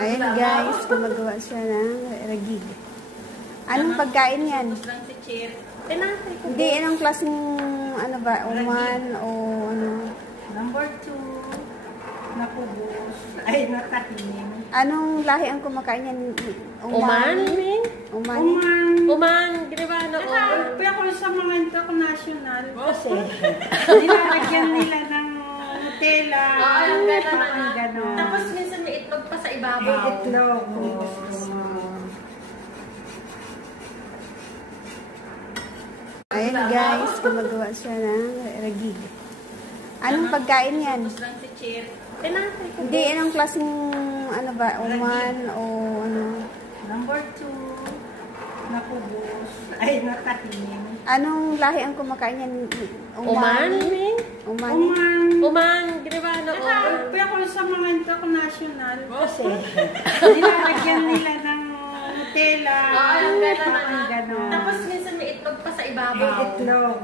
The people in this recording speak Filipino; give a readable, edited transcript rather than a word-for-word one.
Ayan guys, gumagawa siya ng ragig. Anong pagkain yan? Hindi, anong klaseng ano ba? Uman o ano? Number 2, napubos. Ay, natahin. Anong lahi ang kumakain yan? Uman? Uman? Uman, di ba? Kaya ko sa mga international. Kasi, nilalagyan nila ng Nutella. Ang gano'n. Tapos minsan may itlog pa sa ibabaw. may itlog. Ayan guys, gumagawa siya ng ragig. Anong pagkain yan? Hindi, anong klaseng ano ba? Uman o ano? Number 2, napubos. Ay, natahin. Anong lahi ang kumakain yan? Uman? Uman? Uman, di ba? Kaya ko sa mga international. Kasi, nilalagyan nila ng Nutella. Ang gano'n. Tapos minsan may itlog pa sa ibabaw. May itlog.